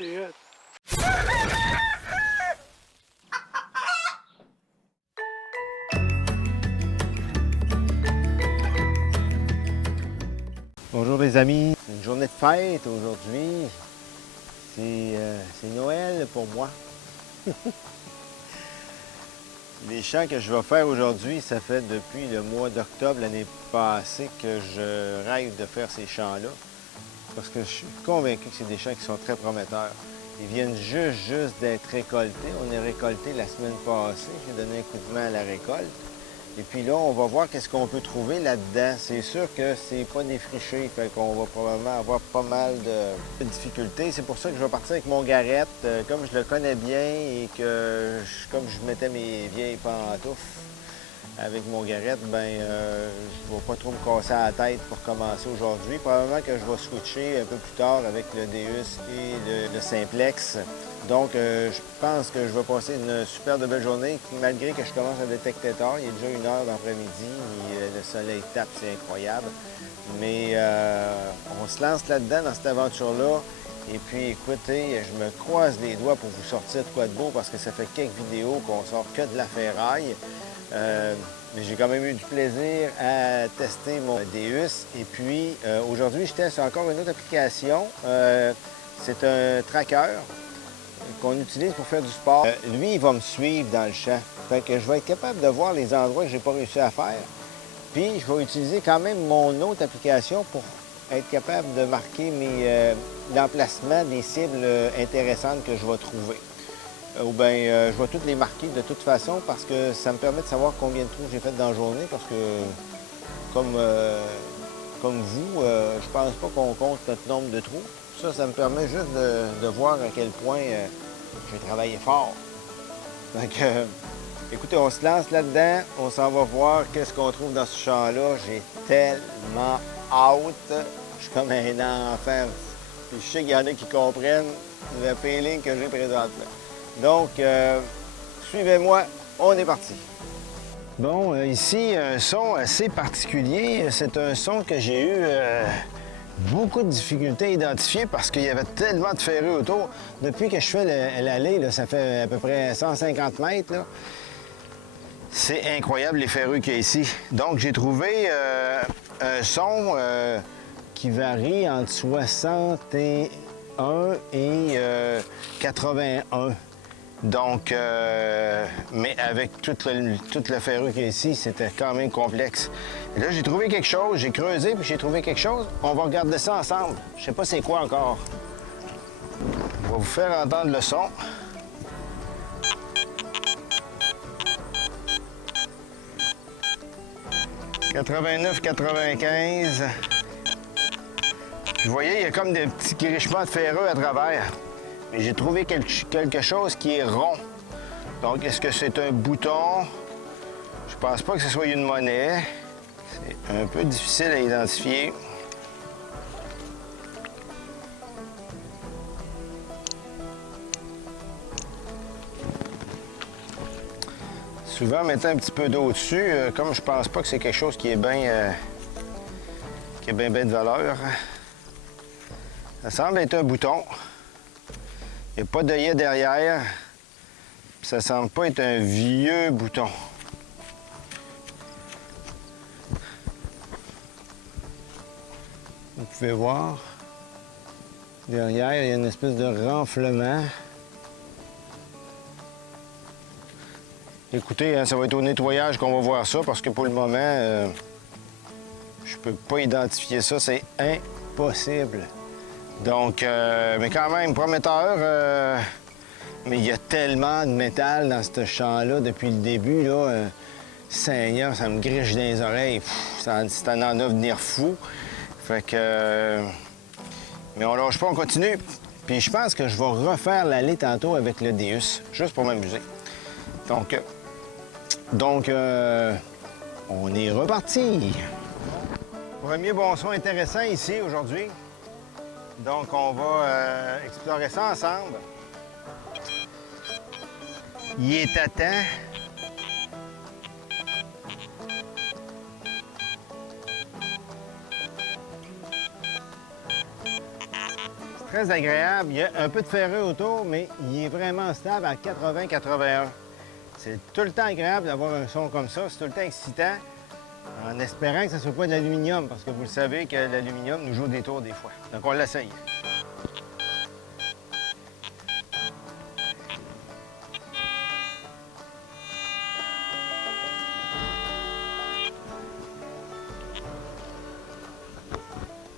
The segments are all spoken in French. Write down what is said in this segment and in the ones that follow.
C'est hot. Bonjour les amis, une journée de fête aujourd'hui. C'est Noël pour moi. Les chants que je vais faire aujourd'hui, ça fait depuis le mois d'octobre l'année passée que je rêve de faire ces chants-là. Parce que je suis convaincu que c'est des chants qui sont très prometteurs. Ils viennent juste d'être récoltés. On est récolté la semaine passée. J'ai donné un coup de main à la récolte. Et puis là, on va voir qu'est-ce qu'on peut trouver là-dedans. C'est sûr que c'est pas défriché, fait qu'on va probablement avoir pas mal de difficultés. C'est pour ça que je vais partir avec mon garrette, comme je le connais bien et que comme je mettais mes vieilles pantoufles avec mon garrette, je ne vais pas trop me casser la tête pour commencer aujourd'hui. Probablement que je vais switcher un peu plus tard avec le Deus et le Simplex. Donc, je pense que je vais passer une super de belle journée, malgré que je commence à détecter tard. Il est déjà 1 heure d'après-midi, le soleil tape, c'est incroyable. Mais on se lance là-dedans, dans cette aventure-là. Et puis, écoutez, je me croise les doigts pour vous sortir de quoi de beau, parce que ça fait quelques vidéos qu'on sort que de la ferraille. Mais j'ai quand même eu du plaisir à tester mon Deus. Et puis, aujourd'hui, je teste encore une autre application. C'est un tracker qu'on utilise pour faire du sport. Lui, il va me suivre dans le champ. Fait que je vais être capable de voir les endroits que j'ai pas réussi à faire. Puis, je vais utiliser quand même mon autre application pour être capable de marquer l'emplacement des cibles intéressantes que je vais trouver. Ou bien, je vais toutes les marquer de toute façon parce que ça me permet de savoir combien de trous j'ai fait dans la journée parce que, comme vous, je pense pas qu'on compte notre nombre de trous. Ça me permet juste de voir à quel point j'ai travaillé fort. Donc, écoutez, on se lance là-dedans, on s'en va voir qu'est-ce qu'on trouve dans ce champ-là. J'ai tellement hâte. Je suis comme un enfant. Puis je sais qu'il y en a qui comprennent le feeling que j'ai présentement. Donc, suivez-moi, on est parti. Bon, ici, un son assez particulier. C'est un son que j'ai eu beaucoup de difficultés à identifier parce qu'il y avait tellement de ferreux autour. Depuis que je fais l'allée, là, ça fait à peu près 150 mètres. Là. C'est incroyable les ferreux qu'il y a ici. Donc, j'ai trouvé un son qui varie entre 61 et 81. Donc, mais avec tout le ferreux qu'il y a ici, c'était quand même complexe. Et là, j'ai trouvé quelque chose, j'ai creusé, puis j'ai trouvé quelque chose. On va regarder ça ensemble. Je sais pas c'est quoi encore. On va vous faire entendre le son. « 89-95. » Vous voyez, il y a comme des petits grichements de ferreux à travers. Mais j'ai trouvé quelque chose qui est rond. Donc, est-ce que c'est un bouton? Je pense pas que ce soit une monnaie. C'est un peu difficile à identifier. Souvent, en mettant un petit peu d'eau dessus, comme je pense pas que c'est quelque chose qui est bien de valeur. Ça semble être un bouton. Il n'y a pas d'œillet derrière. Puis ça semble pas être un vieux bouton. Vous pouvez voir. Derrière, il y a une espèce de renflement. Écoutez, hein, ça va être au nettoyage qu'on va voir ça parce que pour le moment, je peux pas identifier ça. C'est impossible. Donc, mais quand même, prometteur. Mais il y a tellement de métal dans ce champ-là depuis le début, là. Seigneur, ça me griche dans les oreilles. Ça en a venir fou. Fait que... mais on lâche pas, on continue. Puis je pense que je vais refaire l'allée tantôt avec le Deus, juste pour m'amuser. Donc, on est reparti. Premier bon son intéressant ici aujourd'hui. Donc, on va explorer ça ensemble. Il est à temps. très agréable. Il y a un peu de ferreux autour, mais il est vraiment stable à 80-81. C'est tout le temps agréable d'avoir un son comme ça. C'est tout le temps excitant, en espérant que ce ne soit pas de l'aluminium, parce que vous le savez que l'aluminium nous joue des tours des fois. Donc, on l'essaye.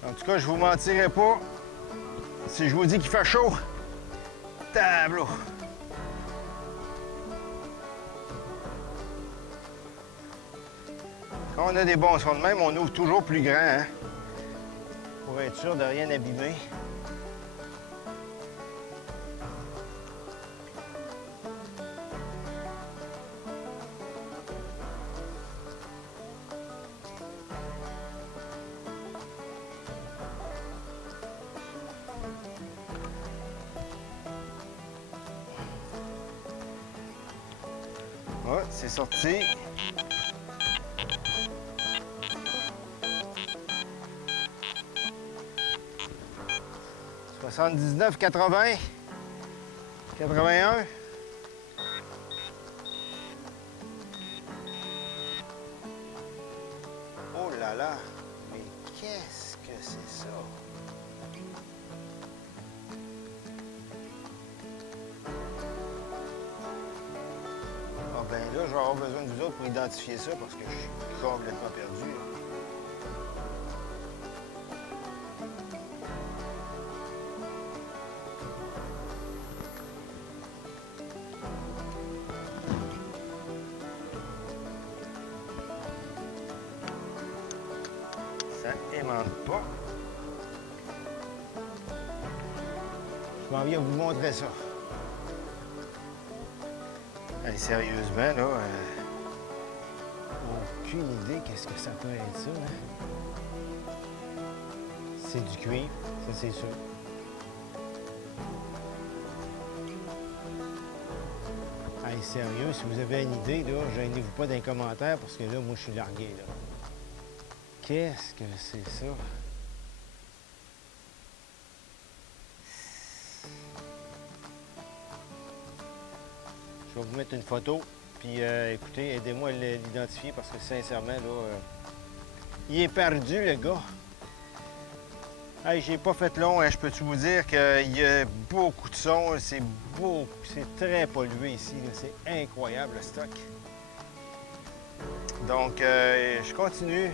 En tout cas, je vous mentirai pas si je vous dis qu'il fait chaud. Tableau! Quand on a des bons sons de même, on ouvre toujours plus grand, hein? Pour être sûr de rien abîmer. Ah, c'est sorti. « 79, 80, 81. » Oh là là! Mais qu'est-ce que c'est ça? Ah ben là, je vais avoir besoin de vous autres pour identifier ça parce que je suis complètement perdu. Ça aimante pas. Je m'en viens vous montrer ça. Allez, sérieusement, là, aucune idée qu'est-ce que ça peut être ça, hein? C'est du cuivre, ça c'est sûr. Allez, sérieux, si vous avez une idée, là, gênez-vous pas dans les commentaires parce que là, moi, je suis largué, là. Qu'est-ce que c'est ça? Je vais vous mettre une photo, puis écoutez, aidez-moi à l'identifier parce que sincèrement, là, il est perdu, le gars. Hey, j'ai pas fait long, hein, je peux-tu vous dire qu'il y a beaucoup de sons, c'est beau, c'est très pollué ici, c'est incroyable le stock. Donc, je continue,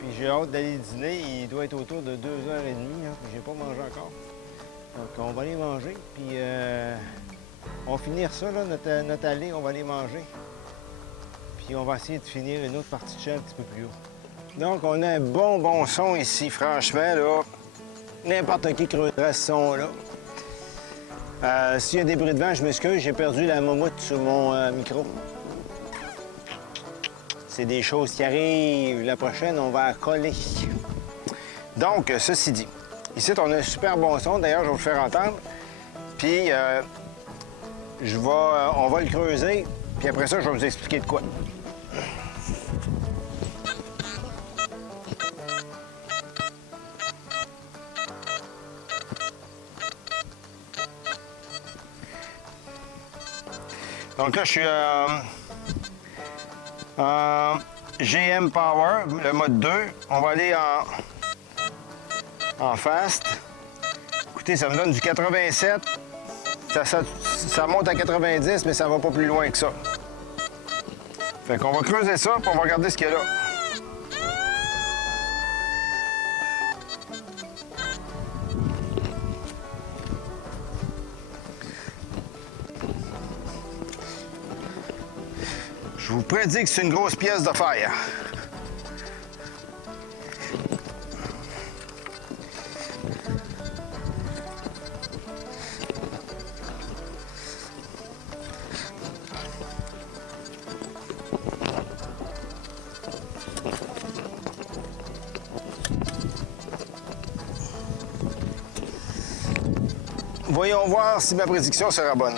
puis j'ai hâte d'aller dîner, il doit être autour de 2h30, hein, puis j'ai pas mangé encore. Donc, on va aller manger, puis on va finir ça, là, notre allée, on va aller manger. Puis on va essayer de finir une autre partie de champ un petit peu plus haut. Donc, on a un bon son ici, franchement, là. N'importe qui creuserait ce son-là. S'il y a des bruits de vent, je m'excuse, j'ai perdu la momoute sur mon micro. C'est des choses qui arrivent. La prochaine, on va coller. Donc, ceci dit, ici, on a un super bon son. D'ailleurs, je vais vous le faire entendre. Puis, on va le creuser. Puis après ça, je vais vous expliquer de quoi. Donc là, je suis en GM Power, le mode 2. On va aller en fast. Écoutez, ça me donne du 87. Ça monte à 90, mais ça va pas plus loin que ça. Fait qu'on va creuser ça, puis on va regarder ce qu'il y a là. Je vous prédis que c'est une grosse pièce de fer. Voyons voir si ma prédiction sera bonne.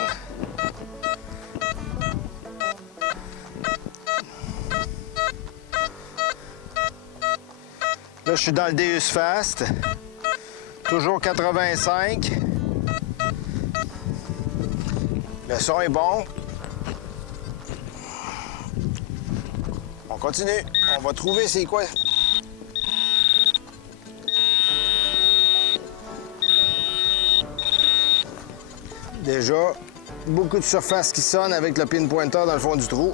Là, je suis dans le Deus Fast. Toujours 85. Le son est bon. On continue. On va trouver c'est quoi. Déjà, beaucoup de surface qui sonne avec le pinpointer dans le fond du trou.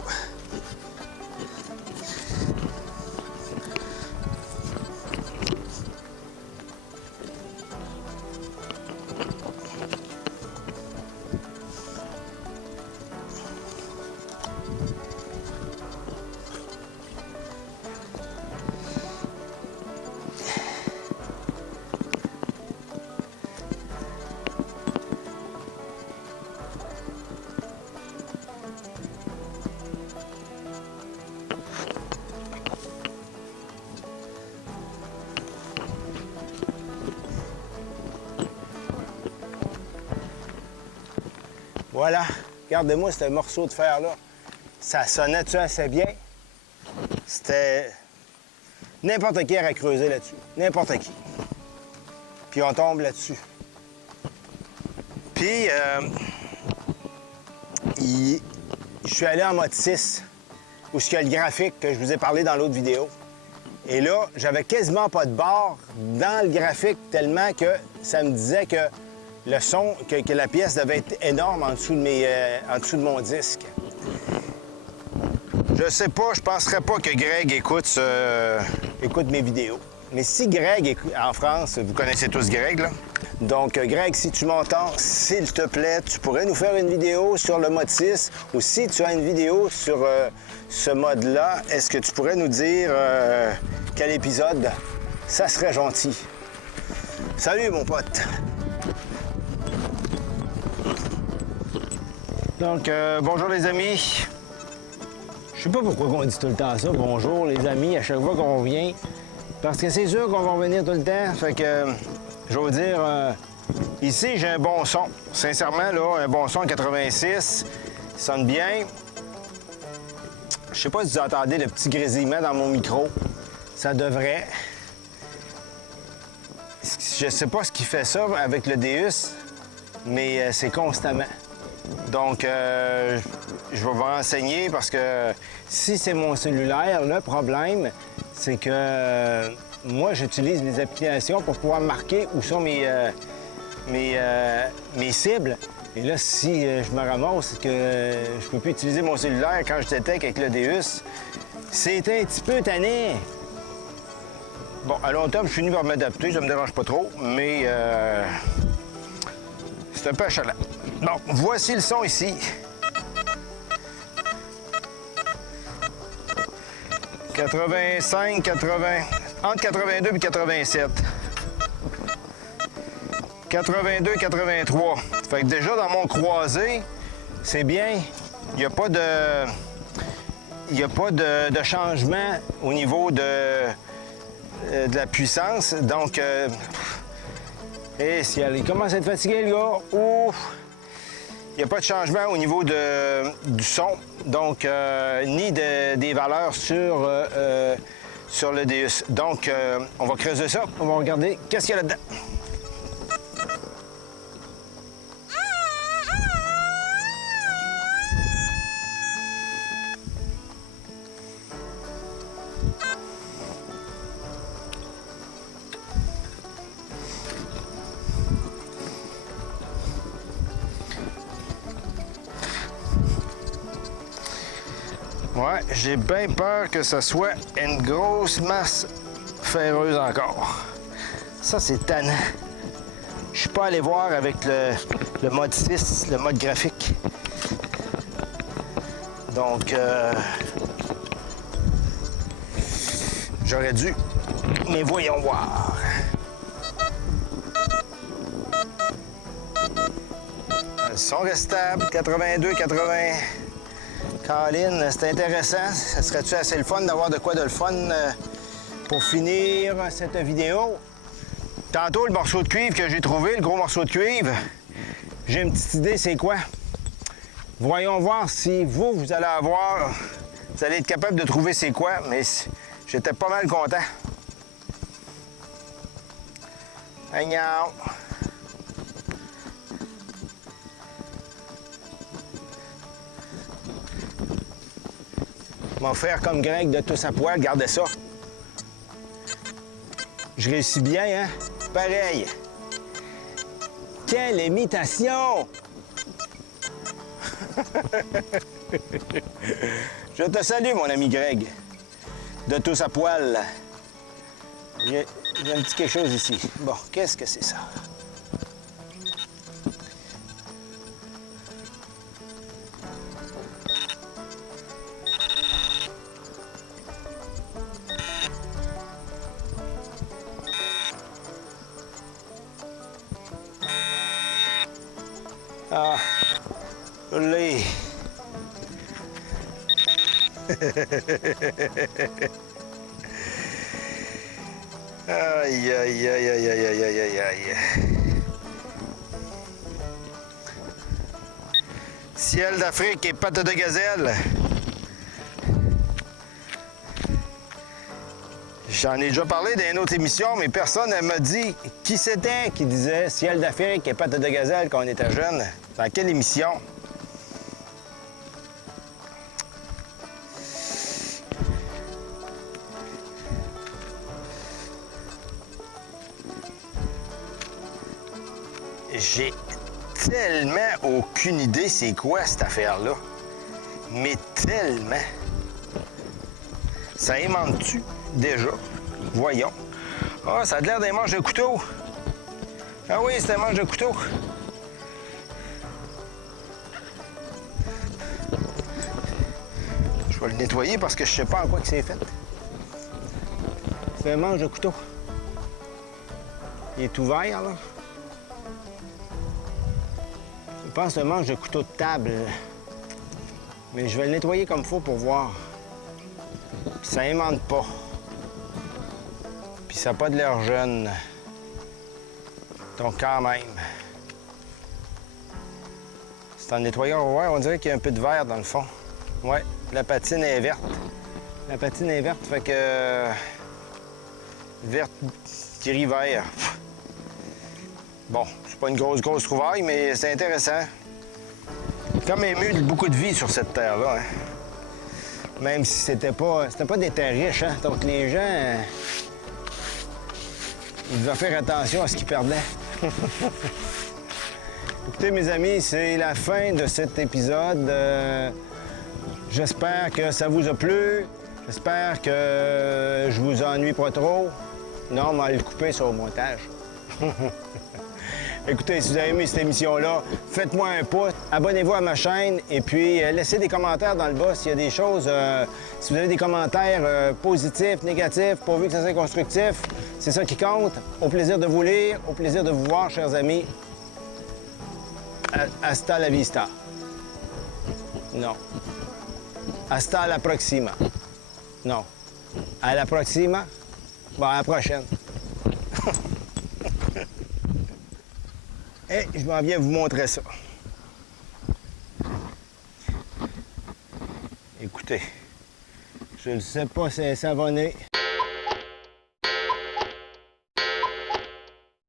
Voilà, regardez-moi ce morceau de fer-là. Ça sonnait-tu assez bien? C'était... N'importe qui aurait creusé là-dessus. N'importe qui. Puis on tombe là-dessus. Puis, je suis allé en mode 6, où il y a le graphique que je vous ai parlé dans l'autre vidéo. Et là, j'avais quasiment pas de barre dans le graphique, tellement que ça me disait que le son, que la pièce devait être énorme en dessous de mon disque. Je sais pas, je penserais pas que Greg écoute mes vidéos. Mais si Greg est en France, vous connaissez tous Greg, là? Donc, Greg, si tu m'entends, s'il te plaît, tu pourrais nous faire une vidéo sur le mode 6, ou si tu as une vidéo sur ce mode-là, est-ce que tu pourrais nous dire quel épisode? Ça serait gentil. Salut, mon pote! Donc, bonjour les amis. Je sais pas pourquoi on dit tout le temps ça, bonjour les amis, à chaque fois qu'on revient. Parce que c'est sûr qu'on va revenir tout le temps. Fait que, je vais vous dire, ici, j'ai un bon son. Sincèrement, là, un bon son 86. Il sonne bien. Je sais pas si vous entendez le petit grésillement dans mon micro. Ça devrait. Je sais pas ce qui fait ça avec le Deus, mais c'est constamment. Donc, je vais vous renseigner parce que si c'est mon cellulaire, le problème, c'est que moi, j'utilise les applications pour pouvoir marquer où sont mes cibles. Et là, si je me ramasse que je peux plus utiliser mon cellulaire quand je détecte avec le Deus, c'est un petit peu tanné. Bon, à long terme, je finis par m'adapter, ça me dérange pas trop, mais c'est un peu achalant. Bon, voici le son ici. 85, 80, entre 82 et 87. 82, 83. Fait que déjà, dans mon croisé, c'est bien. Il n'y a pas de changement au niveau de la puissance. Donc, et si il commence à être fatigué, le gars, ouf! Il n'y a pas de changement au niveau du son, donc ni des valeurs sur le Deus. Donc, on va creuser ça. On va regarder qu'est-ce qu'il y a là-dedans. Ouais, j'ai bien peur que ce soit une grosse masse ferreuse encore. Ça, c'est tannant. Je suis pas allé voir avec le mode 6, le mode graphique. Donc, j'aurais dû. Mais voyons voir. Le son reste stable, 82, 80. Colin, c'est intéressant. Ça serait-tu assez le fun d'avoir de quoi de le fun pour finir cette vidéo? Tantôt, le morceau de cuivre que j'ai trouvé, le gros morceau de cuivre, j'ai une petite idée, c'est quoi? Voyons voir si vous allez avoir... Vous allez être capable de trouver c'est quoi, mais j'étais pas mal content. Agnon. Mon frère comme Greg de Tous à poil, regardez ça. Je réussis bien, hein? Pareil. Quelle imitation! Je te salue, mon ami Greg, de Tous à poil. J'ai un petit quelque chose ici. Bon, qu'est-ce que c'est ça? Ah, je l'ai. Aïe, aïe, aïe, aïe, aïe, aïe, aïe, aïe, aïe. Ciel d'Afrique et pattes de gazelle. J'en ai déjà parlé dans une autre émission, mais personne ne m'a dit qui c'était qui disait ciel d'Afrique et pattes de gazelle quand on était jeune. Dans quelle émission? J'ai tellement aucune idée c'est quoi cette affaire-là. Mais tellement. Ça aimante-tu déjà? Voyons. Ah, ça a l'air d'un manche de couteau. Ah oui, c'est un manche de couteau. Je vais le nettoyer parce que je sais pas en quoi que c'est fait. C'est un manche de couteau. Il est ouvert, là. Je pense que c'est un manche de couteau de table. Mais je vais le nettoyer comme il faut pour voir. Puis ça aimante pas. Puis ça n'a pas de l'air jeune. Donc quand même. C'est en nettoyant au vert, on dirait qu'il y a un peu de vert dans le fond. Ouais, la patine est verte. La patine est verte, fait que... verte qui vert. Bon, c'est pas une grosse trouvaille, mais c'est intéressant. Quand même eu beaucoup de vie sur cette terre-là, hein? Même si c'était pas des terres riches, hein? Donc les gens, ils devaient faire attention à ce qu'ils perdaient. Écoutez, mes amis, c'est la fin de cet épisode. J'espère que ça vous a plu. J'espère que je vous ennuie pas trop. Non, on va le couper sur le montage. Écoutez, si vous avez aimé cette émission-là, faites-moi un pouce, abonnez-vous à ma chaîne et puis laissez des commentaires dans le bas s'il y a des choses. Si vous avez des commentaires positifs, négatifs, pourvu que ça soit constructif, c'est ça qui compte. Au plaisir de vous lire, au plaisir de vous voir, chers amis. Hasta la vista. Non. Hasta la proxima. Non. À la proxima? Bon, à la prochaine. Et je m'en viens vous montrer ça. Écoutez, je ne sais pas si c'est savonné.